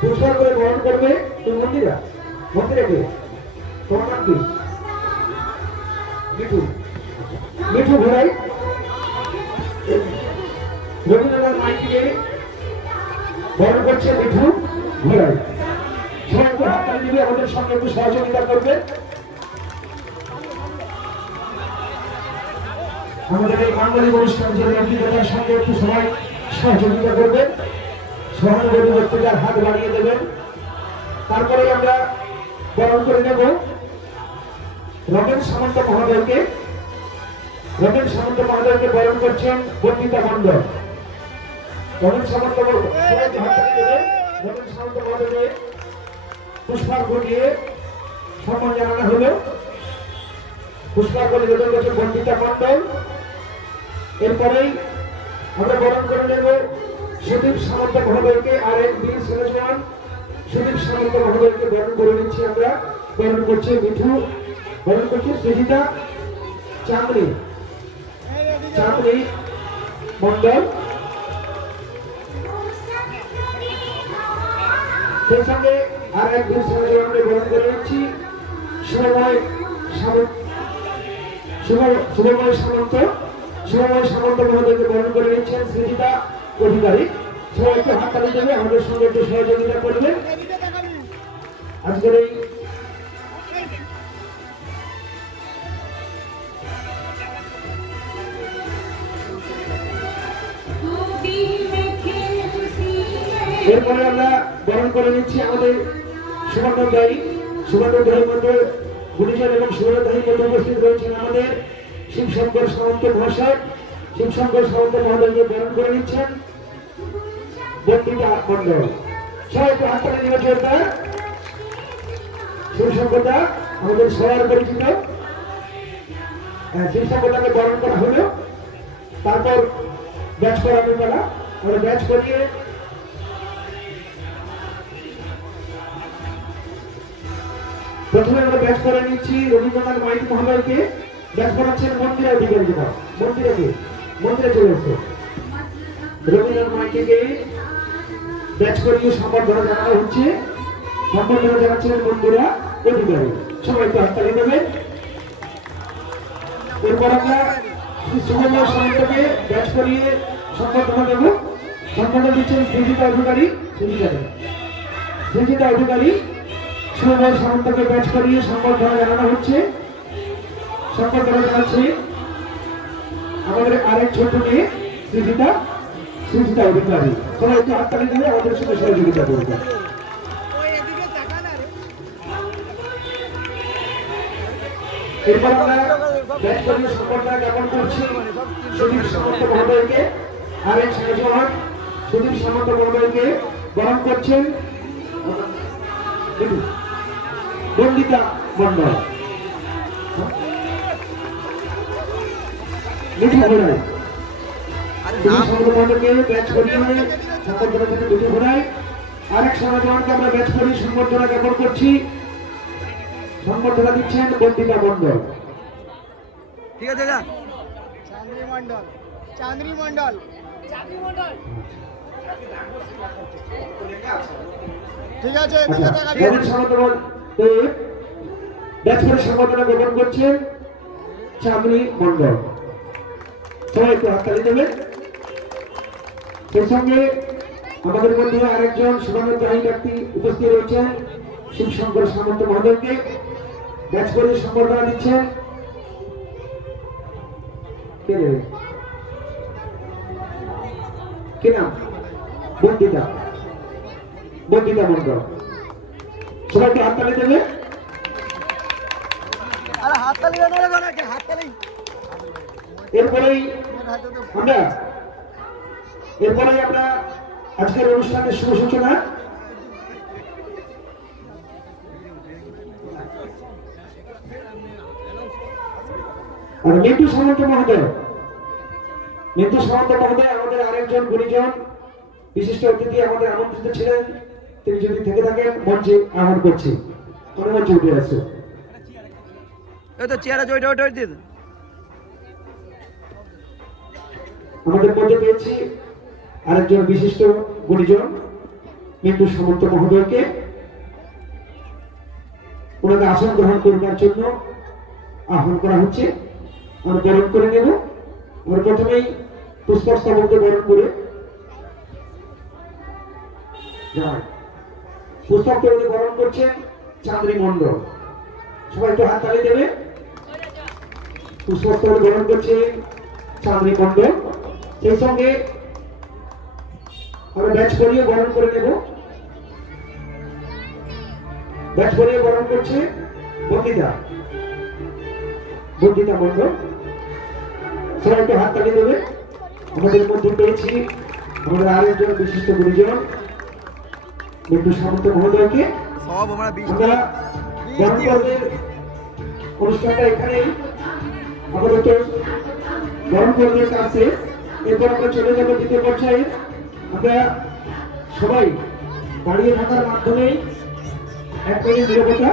পুরস্কার করে বরণ করবে তুমি মন্দিরা মন্দিরাকে তোমার নাম কি মিঠু মিঠু ঘোড়াই রবীন্দ্রনাথ মাইতিকে বরণ করছে মিঠু ঘোড়াই সবাই একটু হাততালি দিবে আমাদের সঙ্গে একটু সহযোগিতা করবে আমাদের এই মাঙ্গলিক অনুষ্ঠান যে নৈতিকতার সঙ্গে একটু সবাই সহযোগিতা করবে সহানুভূতি ব্যক্তিদের হাত বাড়িয়ে দেবেন তারপরে আমরা বরণ করে নেব রমেন সামন্ত মহোদয়কে রমেন সামন্ত মহোদয়কে বরণ করছেন বন্দিতা মণ্ডল রমেন সামন্ত রমেন সামন্ত মহোদয়কে পুষ্পার্ঘ দিয়ে সম্মান জানানো হলো পুষ্পার্ঘ নিবেদন করছেন বন্দিতা মণ্ডল এরপরেই আমরা বরণ করে নেব সুদীপ সামন্ত মহোদয়কে আর এক বীর সেনাজওয়ান সুদীপ সামন্ত মহোদয়কে বরণ করে নিচ্ছি আমরা বরণ করছে মিঠু বরণ করছে সুজিতা চামড়ি চামড়ি মণ্ডল সেই সঙ্গে আর এক বীর সেনাজওয়ানকে বরণ করে নিচ্ছি শুভময় সামন্ত শুভময় সামন্ত মহোদয়কে বরণ করে নিচ্ছেন সুজিতা অধিকারী সবাই একটু হাততালি দেবে আমাদের সঙ্গে একটু সহযোগিতা করবে আজকের এই এরপরে আমরা বরণ করে নিচ্ছি আমাদের সুবর্ণদায়ী মধ্যে গুণীজন এবং সুবর্ণদায়ী মধ্যে উপস্থিত রয়েছেন আমাদের শিবশঙ্কর সামন্ত মহাশয় শিবশঙ্কর সামন্ত মহোদয়কে বরণ করে নিচ্ছেন বন্দিতা মণ্ডল সবাই একটু হাততালি দিবে জোরদার শিবশঙ্করদা আমাদের সবার পরিচিত শিবশঙ্করদাকে বরণ করা হলো তারপর ব্যাচ করাবে তারা আমরা ব্যাচ করিয়ে প্রথমে আমরা ব্যাচ করে নিচ্ছি রবীন্দ্রনাথ মাইতি মহোদয়কে ব্যাচ করাচ্ছেন মন্দিরা অধিকারী মন্দিরে চলে এসছে রবীন্দ্রনাথ মাইতিকে ব্যাচ করিয়ে সম্বর্ধনা জানানো হচ্ছে সম্বর্ধনা জানাচ্ছিলেন মন্দিরা অধিকারী সবাই একটু হাততালি দেবেন এরপর আমরা সুবর্ণময় সামন্তকে ব্যাচ করিয়ে সম্বর্ধনা দেব সম্বর্ধনা দিচ্ছেন সৃজিতা অধিকারী সুবর্ণময় সামন্তকে ব্যাচ করিয়ে সম্বর্ধনা জানানো হচ্ছে সম্বর্ধনা জানাচ্ছি আমাদের আরেক ছোট মেয়ে সৃজিতা অধিকারী সবাই একটু হাততালি দিয়ে আমাদের সঙ্গে সহযোগিতা করবে এরপর আমরা ব্যাচ করিয়ে সম্বর্ধনা জ্ঞাপন করছি সুদীপ সামন্ত মহোদয়কে আরেক সেনাজওয়ান সুদীপ সামন্ত মহোদয়কে বরণ করছেন বন্দিতা মণ্ডল মিঠু ঘোড়াই সম্বর্ধনাকে ব্যাচ করিয়ে সম্বর্ধনা থেকে মিঠু ঘোড়াই আরেক সেনাজওয়ানকে আমরা ব্যাচ করি সম্বর্ধনা জ্ঞাপন করছি সম্বর্ধনা দিচ্ছেন বন্দিতা মণ্ডল ঠিক আছে চাঁদনি মণ্ডল ঠিক আছে ব্যাচ করে সম্বর্ধনা জ্ঞাপন করছেন চাঁদনি মণ্ডল সবাই একটু হাততালি দেবেন সেই সঙ্গে আমাদের মধ্যে আরেকজন সুবর্ণদায়ী ব্যক্তি উপস্থিত রয়েছেন শিবশঙ্কর সামন্ত মহোদয়কে ব্যাচ করে সম্বর্ধনা দিচ্ছেন কি নাম বন্দিতা মণ্ডল সবাইকে হাততালি দেবে এরপরেই আমরা আজকের অনুষ্ঠানের শুভ সূচনা মিন্টু সামন্ত মহোদয় আমাদের আরেকজন গুণীজন বিশিষ্ট অতিথি আমাদের আমন্ত্রিত ছিলেন তিনি যদি থেকে থাকেন মঞ্চে আহ্বান করছি মঞ্চে উঠে আসছে আমাদের মধ্যে পেয়েছি আরেকজন বিশিষ্ট গুণীজন বিন্দু সামন্ত মহোদয়কে ওনাকে আসন গ্রহণ করবার জন্য আহ্বান করা হচ্ছে। আমরা বরণ করে নেব। আমরা প্রথমেই পুষ্পস্তবককে বরণ করে যাই। পুষ্পস্তবককে বরণ করছেন চাঁদনী মণ্ডল। সবাই একটু হাত তালি দেবে। পুষ্পস্তবক বরণ করছে চাঁদনী মণ্ডল। সেই সঙ্গে আমরা ব্যাচ করিয়ে বরণ করে নেব। ব্যাচ করিয়ে বরণ করছে বন্দিতা মণ্ডল। সবাই একটু হাত তালি দেবে। আমাদের মধ্যে পেয়েছি আমাদের আরেকজন বিশিষ্ট গুরুজন বিন্দু সামন্ত মহোদয়কে। সব আমরা আমরা বরণ পর্বের অনুষ্ঠানটা এখানেই আপাতত বরণ পর্বের কাছে। এরপর আমরা চলে যাবো দ্বিতীয় পর্যায়ে। আমরা সবাই দাঁড়িয়ে থাকার মাধ্যমে 1 মিনিট নীরবতা